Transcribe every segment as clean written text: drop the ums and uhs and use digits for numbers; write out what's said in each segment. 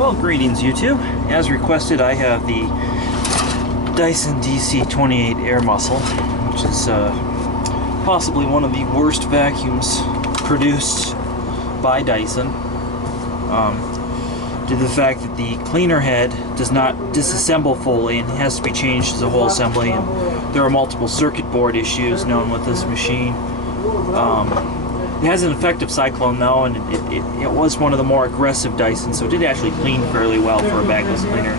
Well, greetings YouTube. As requested, I have the Dyson DC28 air muscle, which is possibly one of the worst vacuums produced by Dyson. Due to the fact that the cleaner head does not disassemble fully and has to be changed as a whole assembly, and there are multiple circuit board issues known with this machine. It has an effective cyclone though, and it was one of the more aggressive Dyson, so it did actually clean fairly well for a bagless cleaner.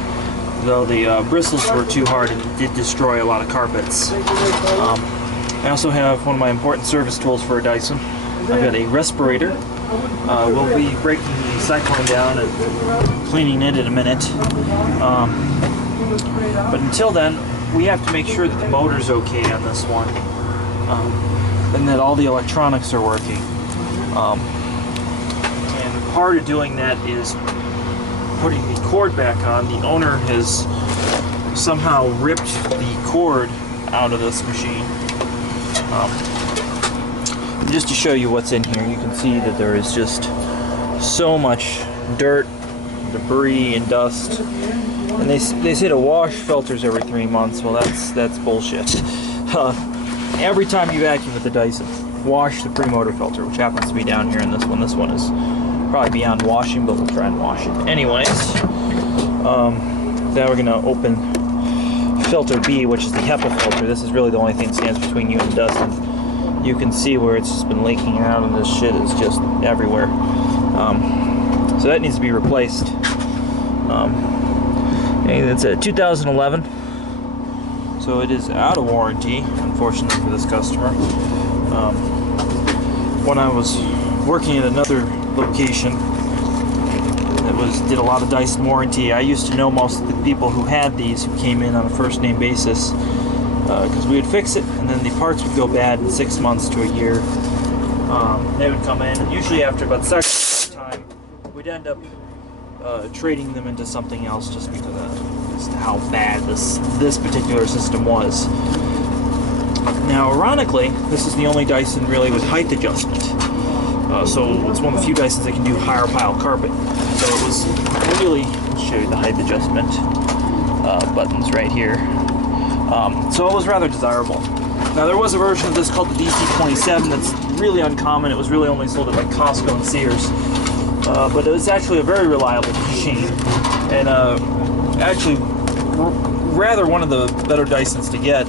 Though the bristles were too hard and it did destroy a lot of carpets. I also have one of my important service tools for a Dyson. I've got a respirator. We'll be breaking the cyclone down and cleaning it in a minute. But until then, we have to make sure that the motor's okay on this one. And that all the electronics are working. And part of doing that is putting the cord back on. The owner has somehow ripped the cord out of this machine. Just to show you what's in here, you can see that there is just so much dirt, debris, and dust. And they say to wash filters every 3 months. Well, that's bullshit. Every time you vacuum with the Dyson, wash the pre-motor filter, which happens to be down here in this one. This one is probably beyond washing, but we'll try and wash it. Anyways, now we're going to open filter B, which is the HEPA filter. This is really the only thing that stands between you and dust. And you can see where it's just been leaking out, and this shit is just everywhere. So that needs to be replaced. It's a 2011. So it is out of warranty, unfortunately for this customer. When I was working at another location that did a lot of Dyson warranty, I used to know most of the people who had these, who came in on a first name basis, because we would fix it and then the parts would go bad in 6 months to a year. They would come in, and usually after about the second time, we'd end up trading them into something else, just because of how bad this particular system was. Now, ironically, this is the only Dyson really with height adjustment. So it's one of the few Dysons that can do higher pile carpet. So it was really, I'll show you the height adjustment buttons right here. So it was rather desirable. Now, there was a version of this called the DC27 that's really uncommon. It was really only sold at like Costco and Sears. But it was actually a very reliable machine, and actually rather one of the better Dysons to get.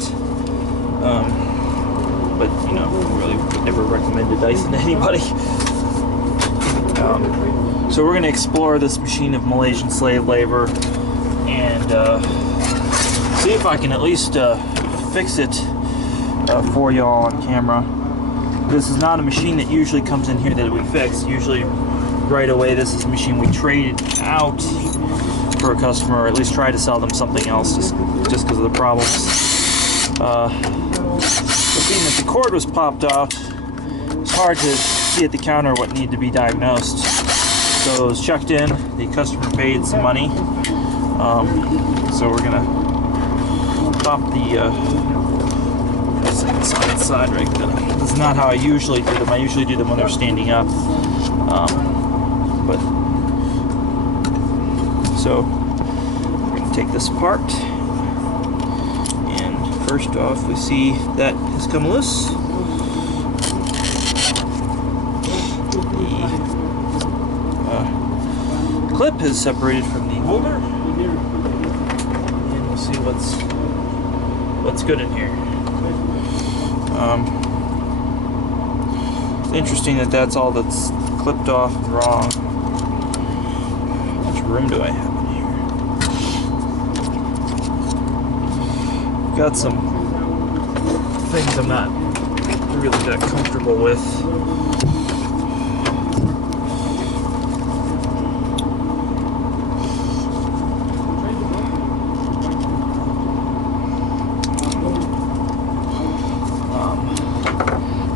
But you know, really would never recommend a Dyson to anybody. So we're going to explore this machine of Malaysian slave labor and see if I can at least fix it for y'all on camera. This is not a machine that usually comes in here that we fix. Usually right away, this is a machine we traded out for a customer, or at least try to sell them something else, just because of the problems. Seeing that the cord was popped off, it's hard to see at the counter what needed to be diagnosed. So it was checked in, the customer paid some money, so we're gonna pop the side right there. This is not how I usually do them. I usually do them when they're standing up. So we're going to take this apart, and first off we see that has come loose. The clip is separated from the holder, and we'll see what's good in here. It's interesting that that's all that's clipped off and wrong. How much room do I have in here? Got some things I'm not really that comfortable with.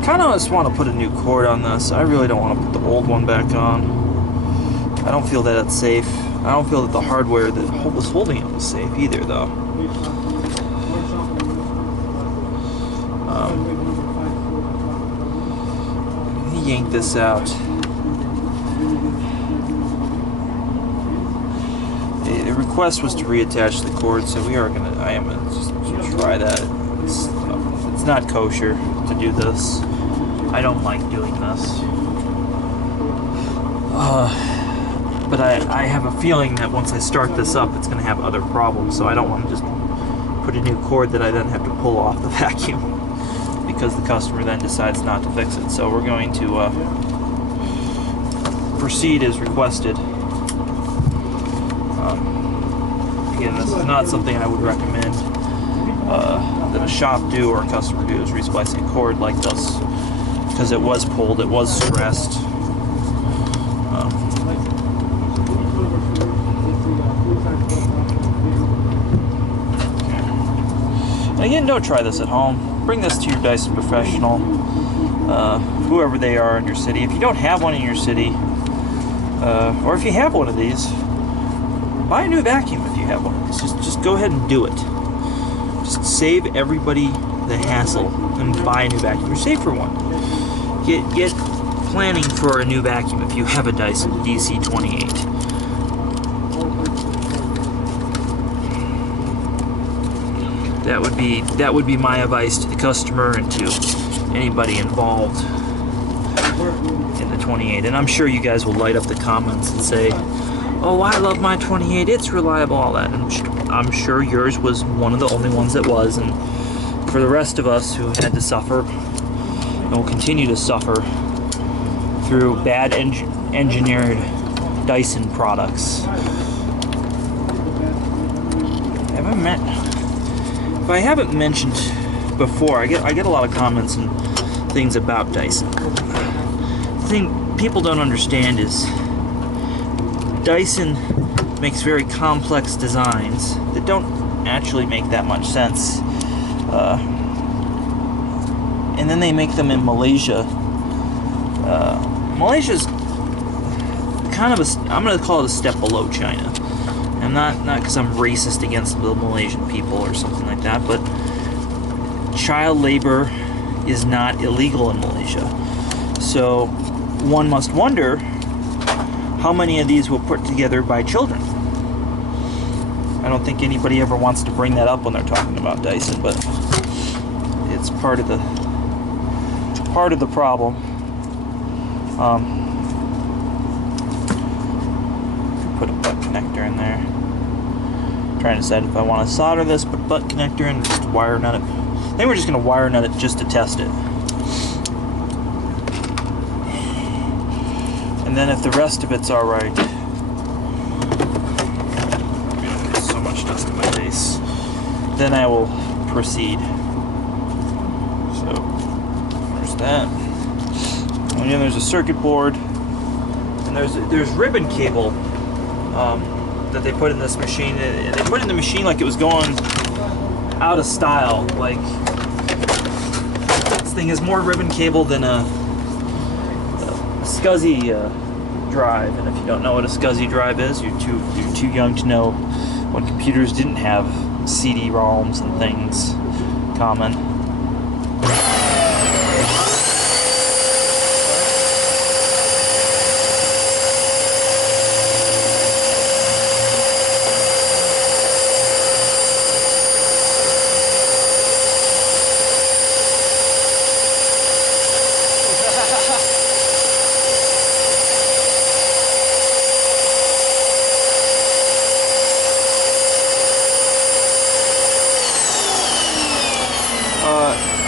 Kind of just want to put a new cord on this. I really don't want to put the old one back on. I don't feel that it's safe. I don't feel that the hardware that was holding it was safe either, though. Yank this out. request was to reattach the cord, so I am gonna just try that. It's not kosher to do this. I don't like doing this. But I have a feeling that once I start this up, it's going to have other problems, so I don't want to just put a new cord that I then have to pull off the vacuum because the customer then decides not to fix it. So we're going to proceed as requested. Again, this is not something I would recommend that a shop do or a customer do, is resplicing a cord like this, because it was pulled, it was stressed. And again, don't try this at home. Bring this to your Dyson professional, whoever they are in your city. If you don't have one in your city, or if you have one of these, buy a new vacuum if you have one of these. Just go ahead and do it. Just save everybody the hassle and buy a new vacuum. You're safe for one. Get planning for a new vacuum if you have a Dyson DC28. That would be my advice to the customer and to anybody involved in the 28. And I'm sure you guys will light up the comments and say, "Oh, I love my 28. It's reliable, all that." And I'm sure yours was one of the only ones that was. And for the rest of us who had to suffer and will continue to suffer through bad engineered Dyson products, if I haven't mentioned before, I get a lot of comments and things about Dyson. The thing people don't understand is Dyson makes very complex designs that don't actually make that much sense. And then they make them in Malaysia. Malaysia's kind of I'm going to call it a step below China. And not because I'm racist against the Malaysian people or something like that, but child labor is not illegal in Malaysia. So one must wonder how many of these were put together by children. I don't think anybody ever wants to bring that up when they're talking about Dyson, but it's part of the problem. Put a butt connector in there. I'm trying to decide if I want to solder this, put a butt connector in, or just wire nut it. I think we're just going to wire nut it just to test it. And then if the rest of it's alright, there's so much dust in my face, then I will proceed. So, there's that. And then there's a circuit board, and there's ribbon cable that they put in this machine. They put it in the machine like it was going out of style. Like, this thing has more ribbon cable than a SCSI drive. And if you don't know what a SCSI drive is, you're too young to know when computers didn't have CD-ROMs and things common.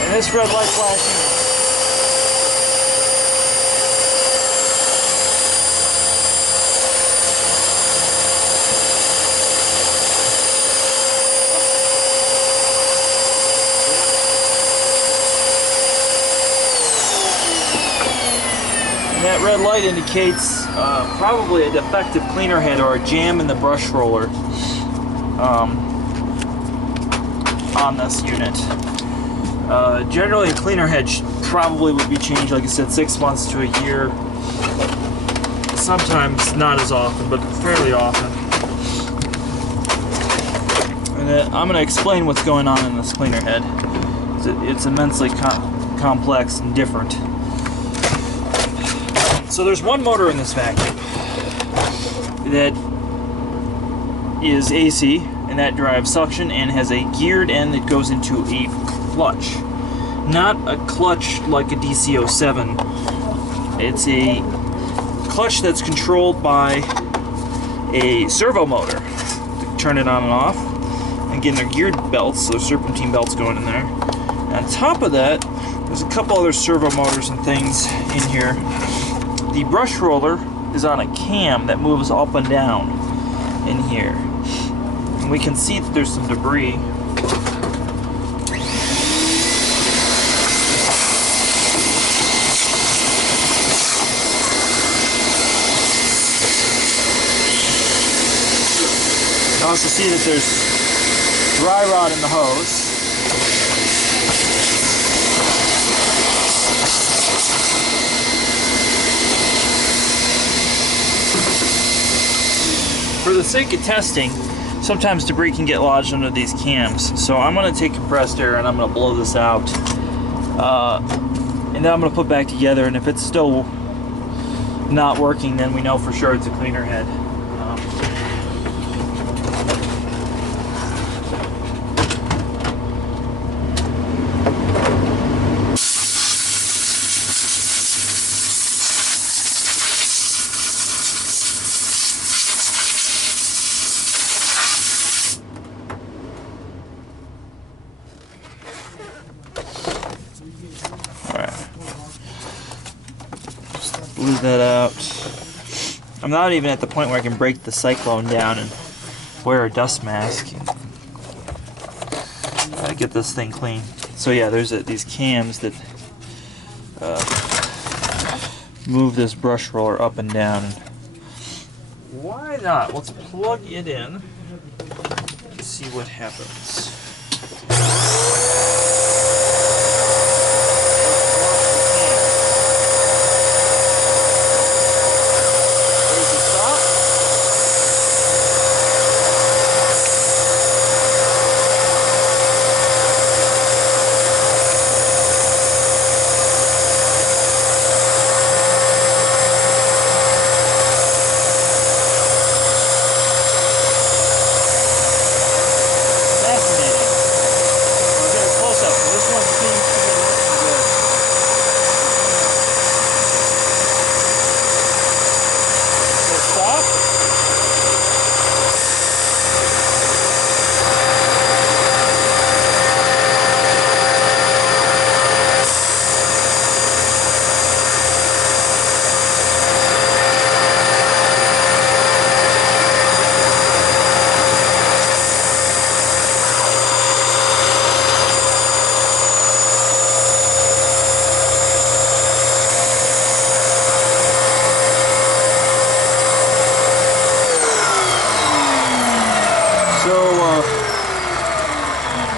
And this red light flashing. And that red light indicates probably a defective cleaner head or a jam in the brush roller on this unit. Generally, a cleaner head probably would be changed, like I said, 6 months to a year. Sometimes not as often, but fairly often. And I'm going to explain what's going on in this cleaner head. It's immensely complex and different. So there's one motor in this vacuum that is AC, and that drives suction and has a geared end that goes into a clutch. Not a clutch like a DC07. It's a clutch that's controlled by a servo motor to turn it on and off. And again, they're geared belts, so there's serpentine belts going in there. And on top of that, there's a couple other servo motors and things in here. The brush roller is on a cam that moves up and down in here. And we can see that there's some debris. You can also see that there's dry rot in the hose. For the sake of testing, sometimes debris can get lodged under these cams. So I'm going to take compressed air and I'm going to blow this out. And then I'm going to put back together, and if it's still not working, then we know for sure it's a cleaner head. Blew that out. I'm not even at the point where I can break the cyclone down and wear a dust mask. Gotta get this thing clean. So yeah, there's these cams that move this brush roller up and down. Why not? Let's plug it in and see what happens.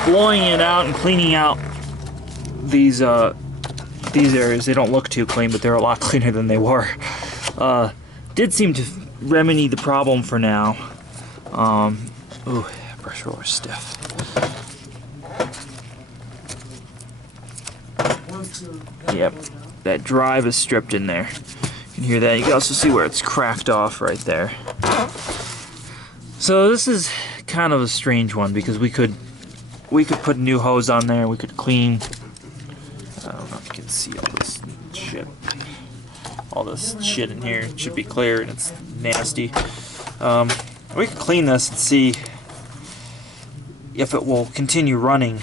Blowing it out and cleaning out these areas, they don't look too clean, but they're a lot cleaner than they were. Did seem to remedy the problem for now. Ooh, brush roller stiff. Yep, that drive is stripped in there. You can hear that. You can also see where it's cracked off right there. So this is kind of a strange one because we could put a new hose on there. We could clean. I don't know if you can see all this shit. All this shit in here. It should be clear and it's nasty. We could clean this and see if it will continue running.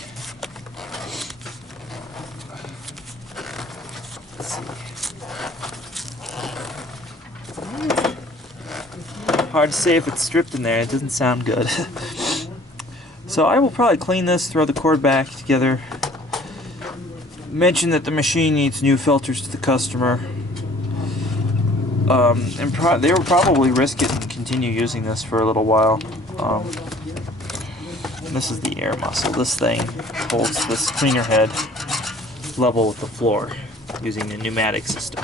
Let's see. Hard to say if it's stripped in there. It doesn't sound good. So I will probably clean this, throw the cord back together, mention that the machine needs new filters to the customer, and they will probably risk it and continue using this for a little while. This is the air muscle. This thing holds this cleaner head level with the floor using the pneumatic system.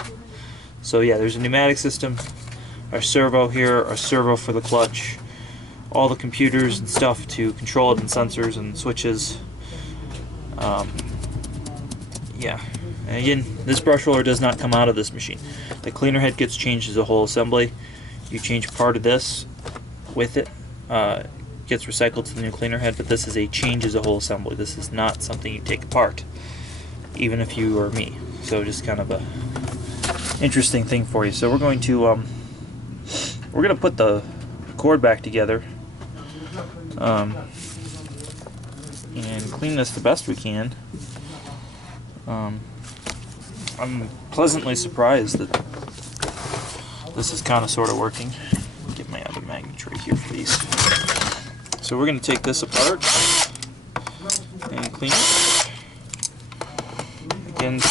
So yeah, there's a pneumatic system, our servo here, our servo for the clutch, all the computers and stuff to control it, and sensors and switches. Yeah, and again, this brush roller does not come out of this machine. The cleaner head gets changed as a whole assembly. You change part of this with it, gets recycled to the new cleaner head, but this is a change as a whole assembly. This is not something you take apart, even if you or me. So just kind of a interesting thing for you. So we're going to put the cord back together and clean this the best we can. I'm pleasantly surprised that this is kind of sort of working. Get my other magnet tray here, please. So we're going to take this apart and clean it. Again,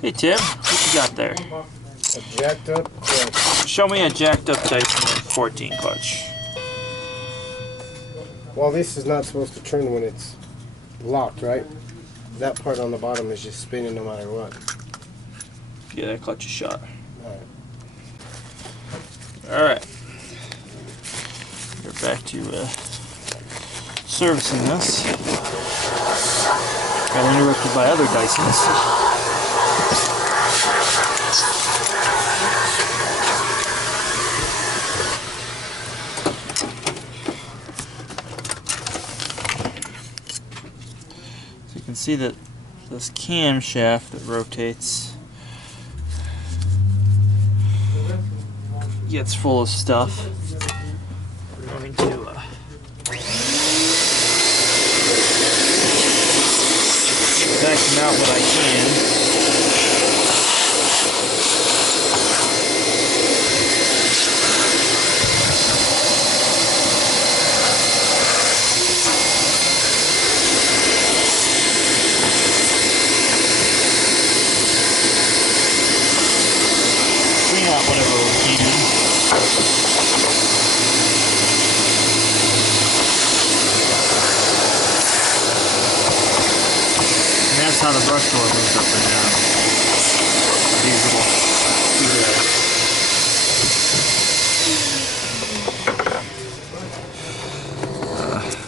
hey Tim, what you got there? A jacked up clutch. Show me a jacked up Dyson 14 clutch. Well, this is not supposed to turn when it's locked, right? That part on the bottom is just spinning no matter what. Yeah, that clutch is shot. Alright. Alright. We're back to servicing this. Got interrupted by other Dysons. So you can see that this camshaft that rotates gets full of stuff. We're going to vacuum out what I can. Clean out whatever we can. And that's how the brush door moves up and down. Usable.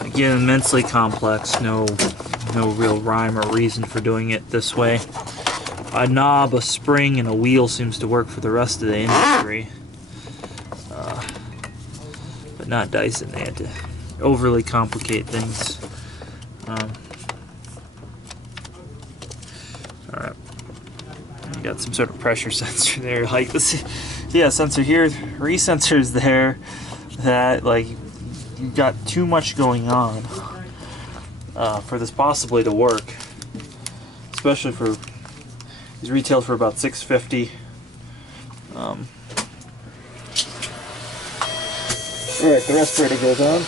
Again, immensely complex. No real rhyme or reason for doing it this way. A knob, a spring, and a wheel seems to work for the rest of the industry. But not Dyson. They had to overly complicate things. Alright. You got some sort of pressure sensor there. Like this, yeah, sensor here, re-sensors there. That, like, you've got too much going on for this possibly to work. Especially for, these retailed for about $6.50. Alright, the respirator goes on.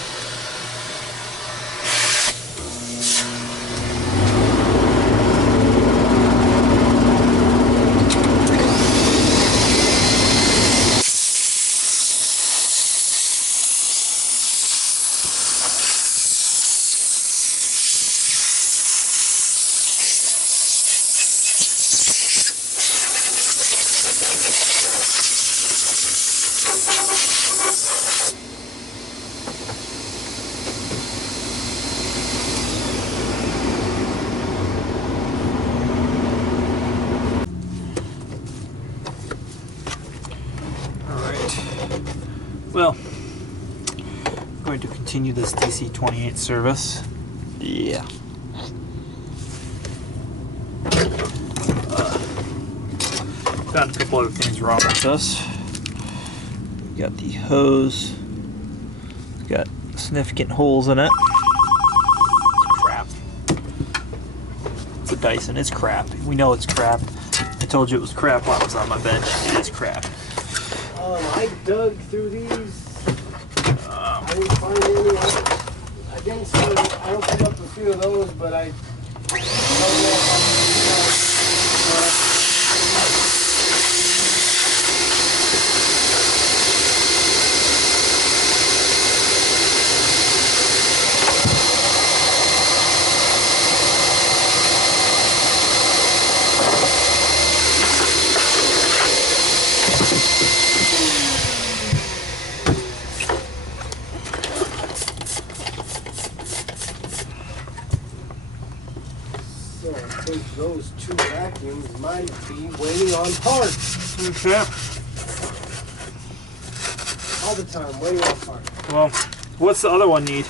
Well, I'm going to continue this DC28 service. Yeah. Found a couple other things wrong with this. We got the hose. It's got significant holes in it. It's crap. It's a Dyson. It's crap. We know it's crap. I told you it was crap while I was on my bench. It is crap. I dug through these. I didn't find any. I didn't see. I opened up a few of those, but I don't know if So I think those two vacuums might be waiting on parts. Okay. All the time, way apart. Well, what's the other one need?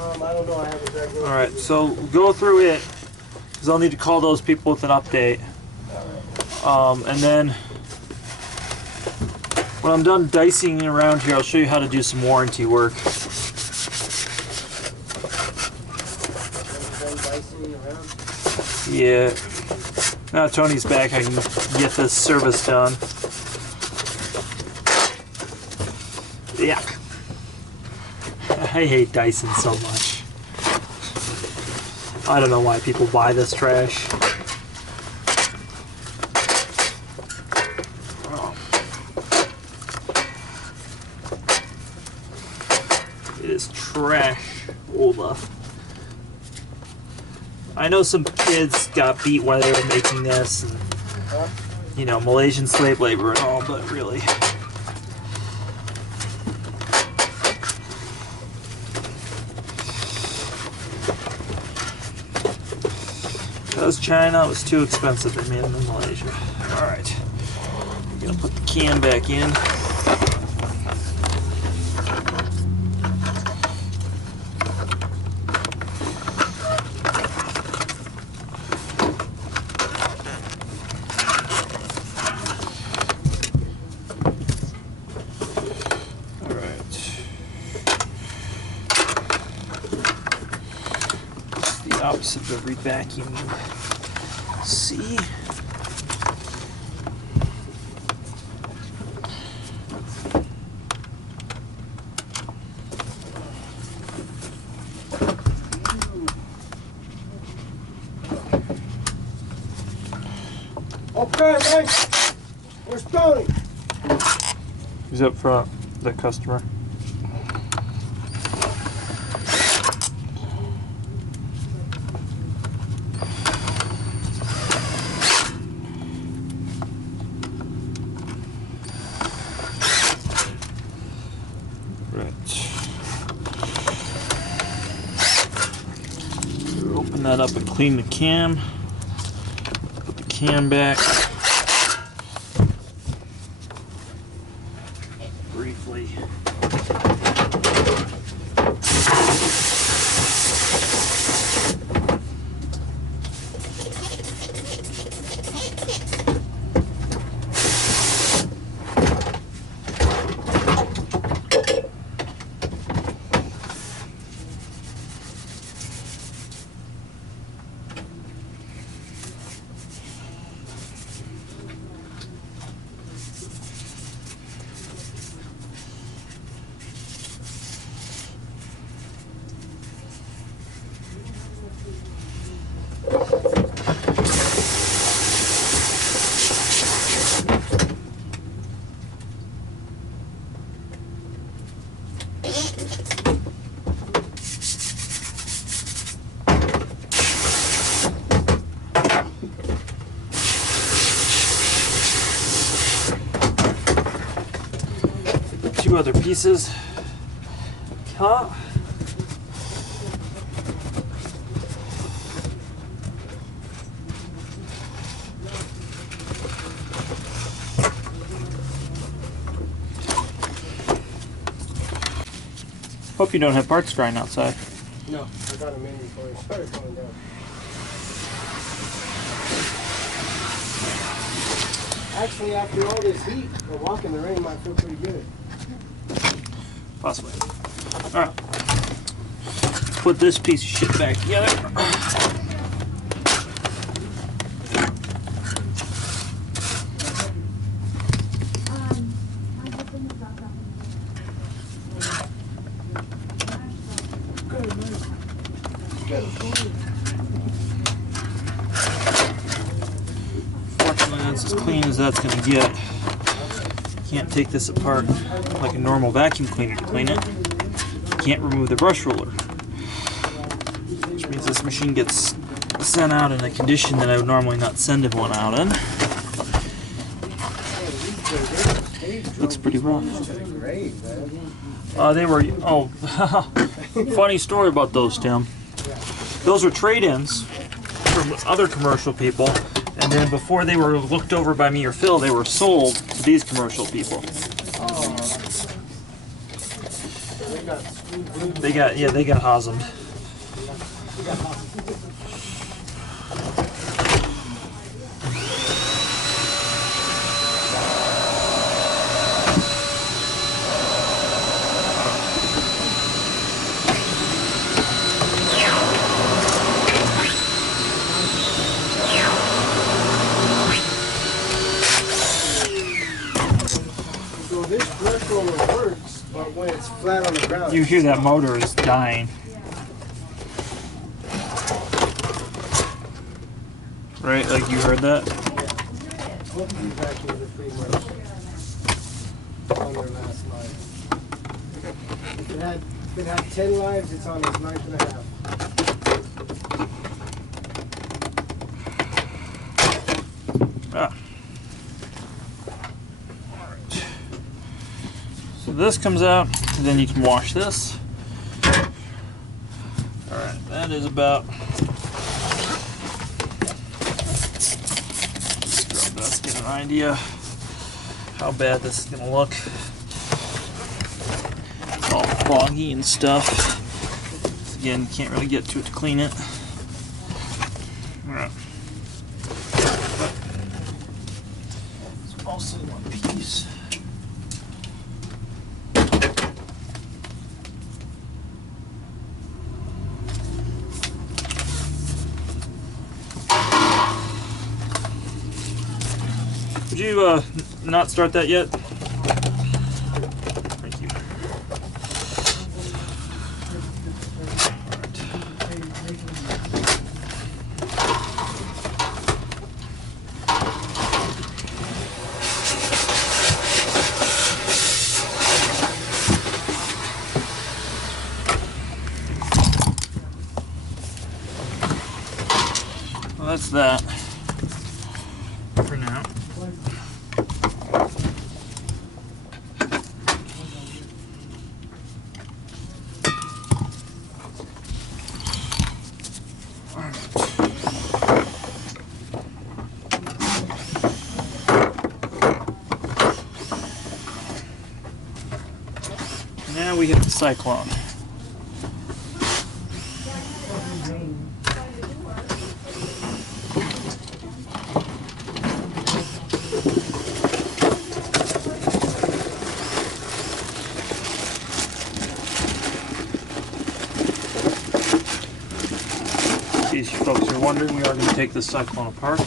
I don't know. I haven't read it. All right, so go through it, because I'll need to call those people with an update. And then when I'm done dicing around here, I'll show you how to do some warranty work. Yeah. Now Tony's back, I can get this service done. Yeah. I hate Dyson so much. I don't know why people buy this trash. Oh. It is trash, Ola. I know some kids got beat while they were making this, and, you know, Malaysian slave labor and all, but really. Because China was too expensive, they made them in Malaysia. Alright, I'm gonna put the can back in. Opposite of every vacuum you see. Okay, thanks. Where's Tony? He's up front, the customer. Open that up and clean the cam. Put the cam back. Briefly. Two other pieces. Huh? Hope you don't have parts drying outside. No, I got them in before it started going down. Actually, after all this heat, a walk in the rain might feel pretty good. Possibly. Alright. Put this piece of shit back together. Fortunately, that's as clean as that's going to get. Can't take this apart like a normal vacuum cleaner to clean it. Can't remove the brush roller, which means this machine gets sent out in a condition that I would normally not send one out in. Looks pretty rough. They were, oh, funny story about those, Tim. Those were trade-ins from other commercial people, and then before they were looked over by me or Phil, they were sold to these commercial people. got screwed blue. They got Hosmed. They got hot. So this brush roller works, but when it's flat on the ground, You hear that motor is dying. Right, like you heard that? both of these vacuums are pretty much on their last life. If it had 10 lives, it's on its 9th and a half. Ah. Alright. So this comes out, and then you can wash this. Alright, that is about... Let's get an idea how bad this is going to look. It's all foggy and stuff. So again, can't really get to it to clean it. Alright. It's mostly one piece. Would you not start that yet? Thank you. Well, that's that for now. Now we hit the Cyclone. In case you folks are wondering, we are going to take this Cyclone apart.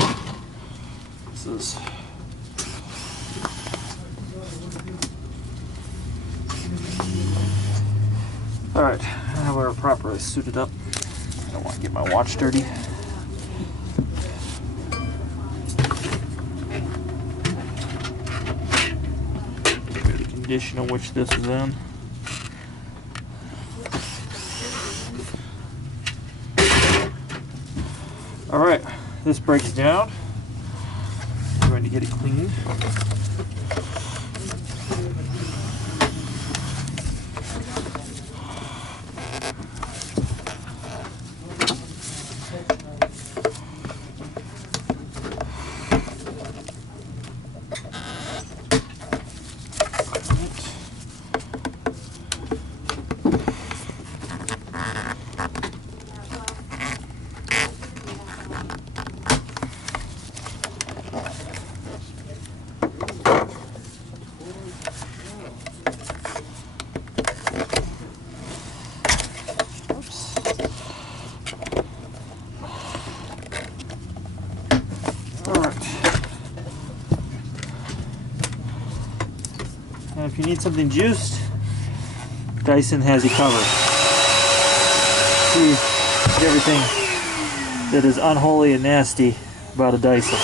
This is alright, now we're properly suited up. I don't want to get my watch dirty. Here's the condition in which this is in. Alright, this breaks down. I'm going to get it cleaned. If you need something juiced, Dyson has you covered. See everything that is unholy and nasty about a Dyson.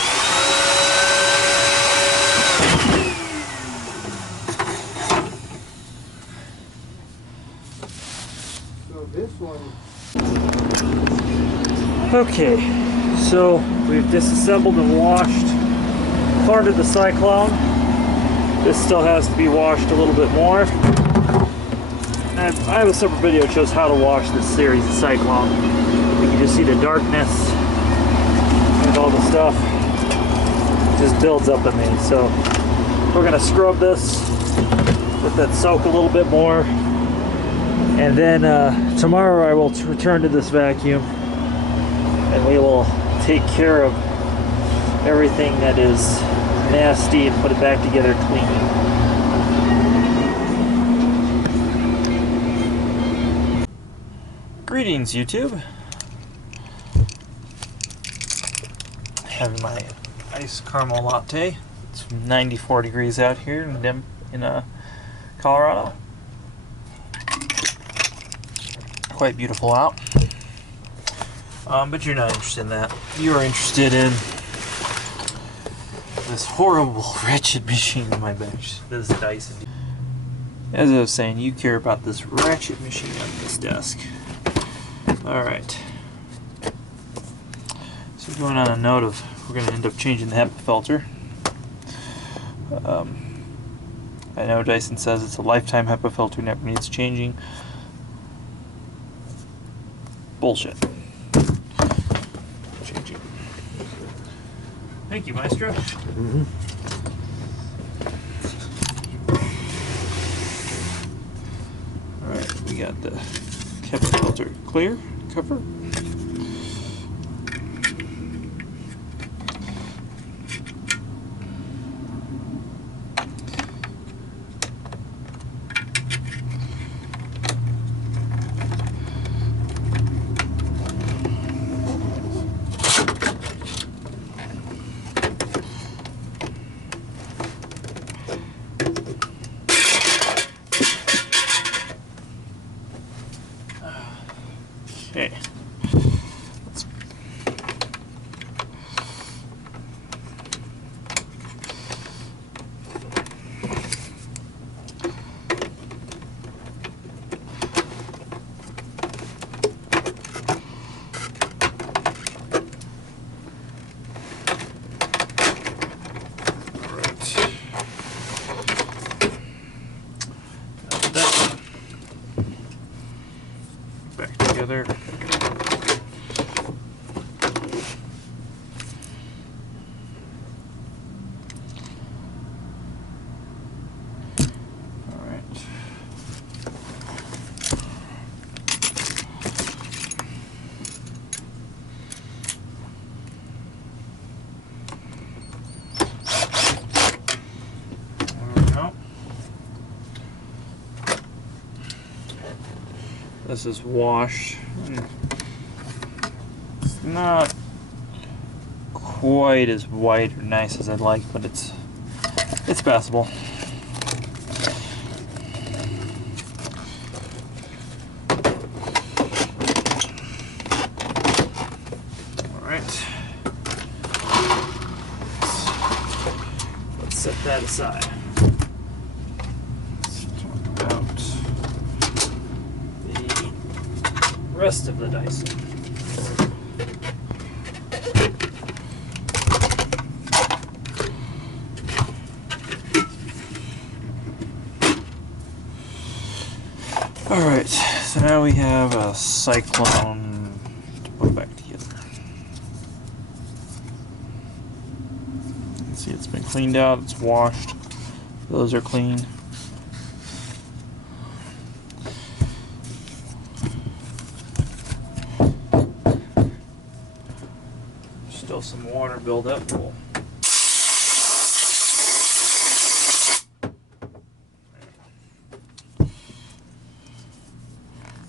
So this one. Okay, so we've disassembled and washed part of the Cyclone. This still has to be washed a little bit more. And I have a separate video that shows how to wash this series of Cyclone. You can just see the darkness and all the stuff just builds up in me. So we're going to scrub this, let that soak a little bit more, And then tomorrow I will return to this vacuum and we will take care of everything that is nasty and put it back together clean. Greetings, YouTube. Having my iced caramel latte. It's 94 degrees out here in Colorado. Quite beautiful out. But you're not interested in that. You are interested in this horrible, wretched machine in my bench. This Dyson. As I was saying, you care about this wretched machine on this desk. Alright. So going on a note of, we're going to end up changing the HEPA filter. I know Dyson says it's a lifetime HEPA filter, never needs changing. Bullshit. Changing. Thank you, Maestro. Mm-hmm. Alright, we got the HEPA filter clear cover. Okay. Back together. This is washed. It's not quite as white or nice as I'd like, but it's passable. All right. Let's set that aside. Rest of the Dyson. Alright, so now we have a cyclone to put it back together. You can see it's been cleaned out, it's washed. Those are clean. Still some water buildup. Cool.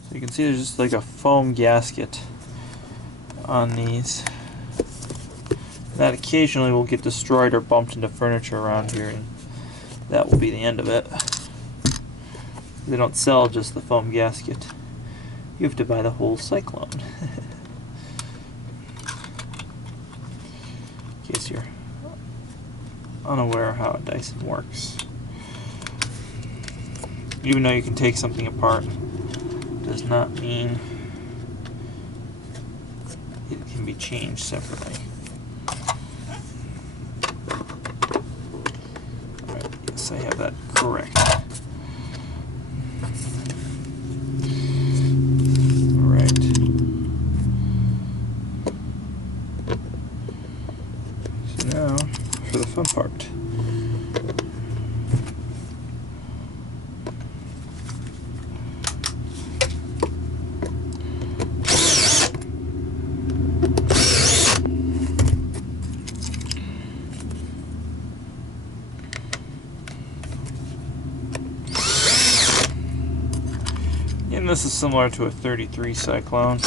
So you can see there's just like a foam gasket on these. That occasionally will get destroyed or bumped into furniture around here, and that will be the end of it. They don't sell just the foam gasket. You have to buy the whole cyclone. In case you're unaware how a Dyson works. Even though you can take something apart, does not mean it can be changed separately. Alright, yes, I have that correct. Now for the fun part. this is similar to a 33 Cyclone.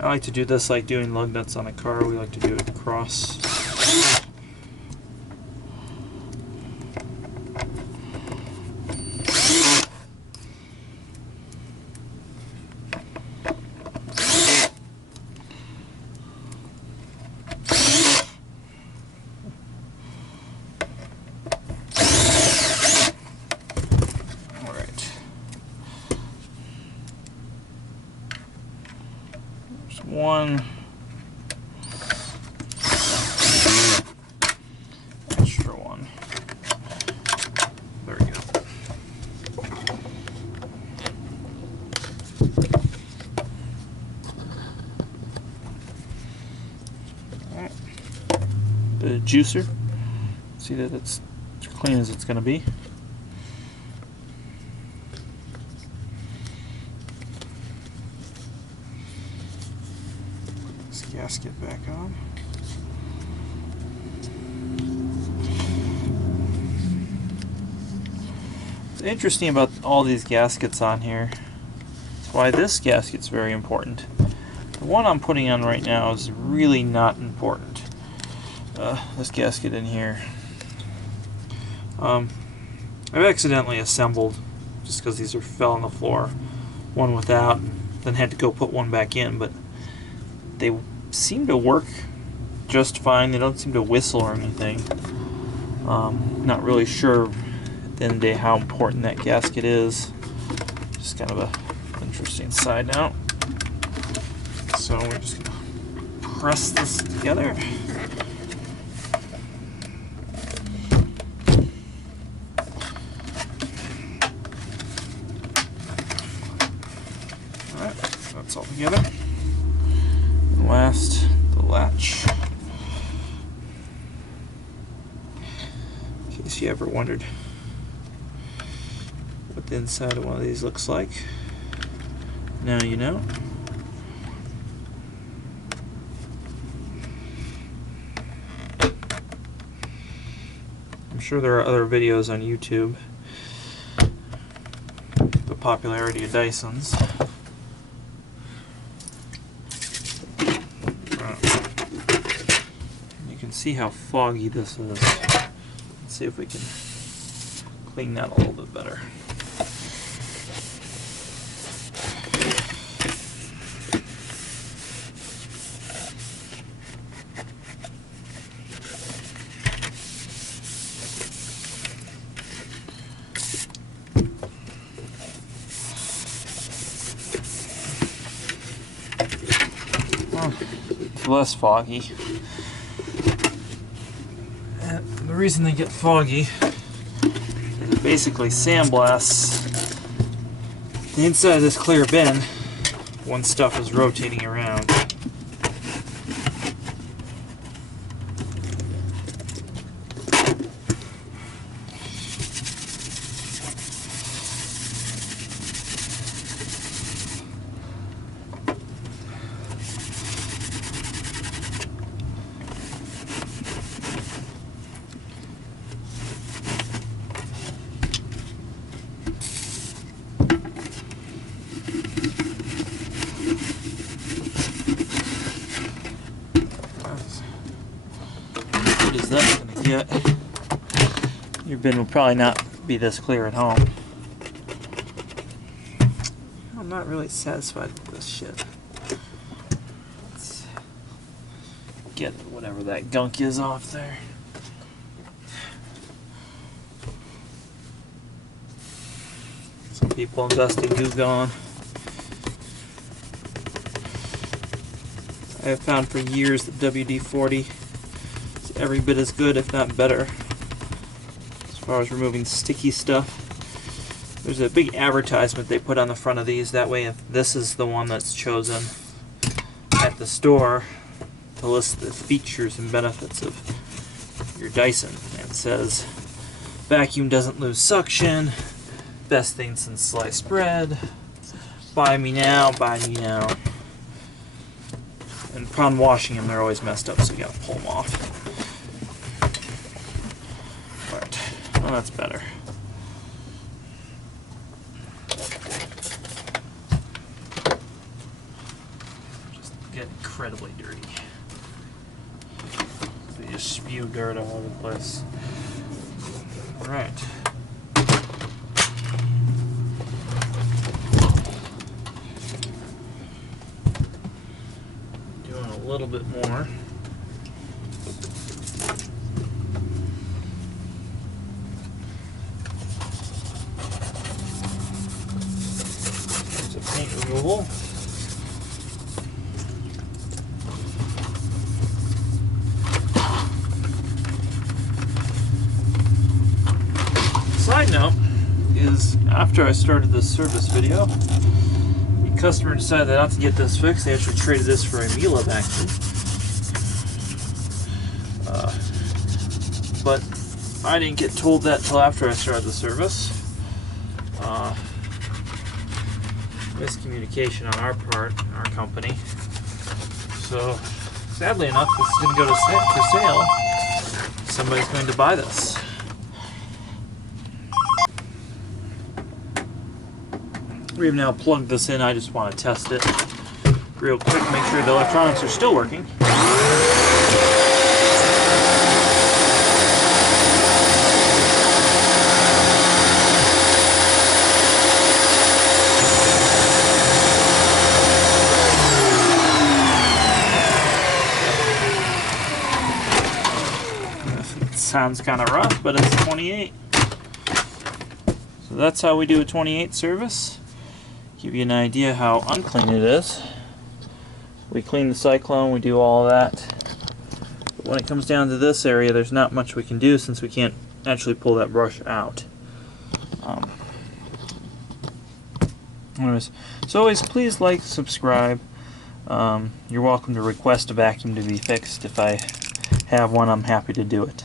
I like to do this like doing lug nuts on a car. We like to do it across. One extra one. There we go. All right. The juicer. See that it's as clean as it's going to be. Gasket back on. What's interesting about all these gaskets on here, that's why this gasket's very important. The one I'm putting on right now is really not important. This gasket in here, I've accidentally assembled, just because these fell on the floor, one without, and then had to go put one back in, but they seem to work just fine. They don't seem to whistle or anything. Not really sure at the end of the day how important that gasket is. Just kind of a interesting side note. So we're just gonna press this together. Alright, that's all together. Last, the latch. In case you ever wondered what the inside of one of these looks like, now you know. I'm sure there are other videos on YouTube. The popularity of Dysons. See how foggy this is. Let's see if we can clean that a little bit better. Well, it's less foggy. The reason they get foggy is basically sandblasts the inside of this clear bin when stuff is rotating around. Is that going to get? Your bin will probably not be this clear at home. I'm not really satisfied with this shit. Let's get whatever that gunk is off there. Some people invest in Goo Gone. I have found for years that WD-40 is every bit as good, if not better, as far as removing sticky stuff There's a big advertisement they put on the front of these. That way, if this is the one that's chosen at the store to list the features and benefits of your Dyson, it says vacuum doesn't lose suction, best thing since sliced bread, buy me now, buy me now. And upon washing them, they're always messed up, so you gotta pull them off. Alright, well, that's better. Just get incredibly dirty. They just spew dirt all over the place. Alright. A little bit more. There's a paint removal. Side note is, after I started this service video, customer decided not to get this fixed. They actually traded this for a Miele vacuum. But I didn't get told that till after I started the service. Miscommunication on our part, our company. So, sadly enough, this is going to go for sale. Somebody's going to buy this. We've now plugged this in. I just want to test it real quick, make sure the electronics are still working. It sounds kind of rough, but it's 28. So that's how we do a 28 service. Give you an idea how unclean it is. We clean the cyclone, we do all of that. But when it comes down to this area, there's not much we can do since we can't actually pull that brush out. Anyways, so always please like, subscribe. You're welcome to request a vacuum to be fixed. If I have one, I'm happy to do it.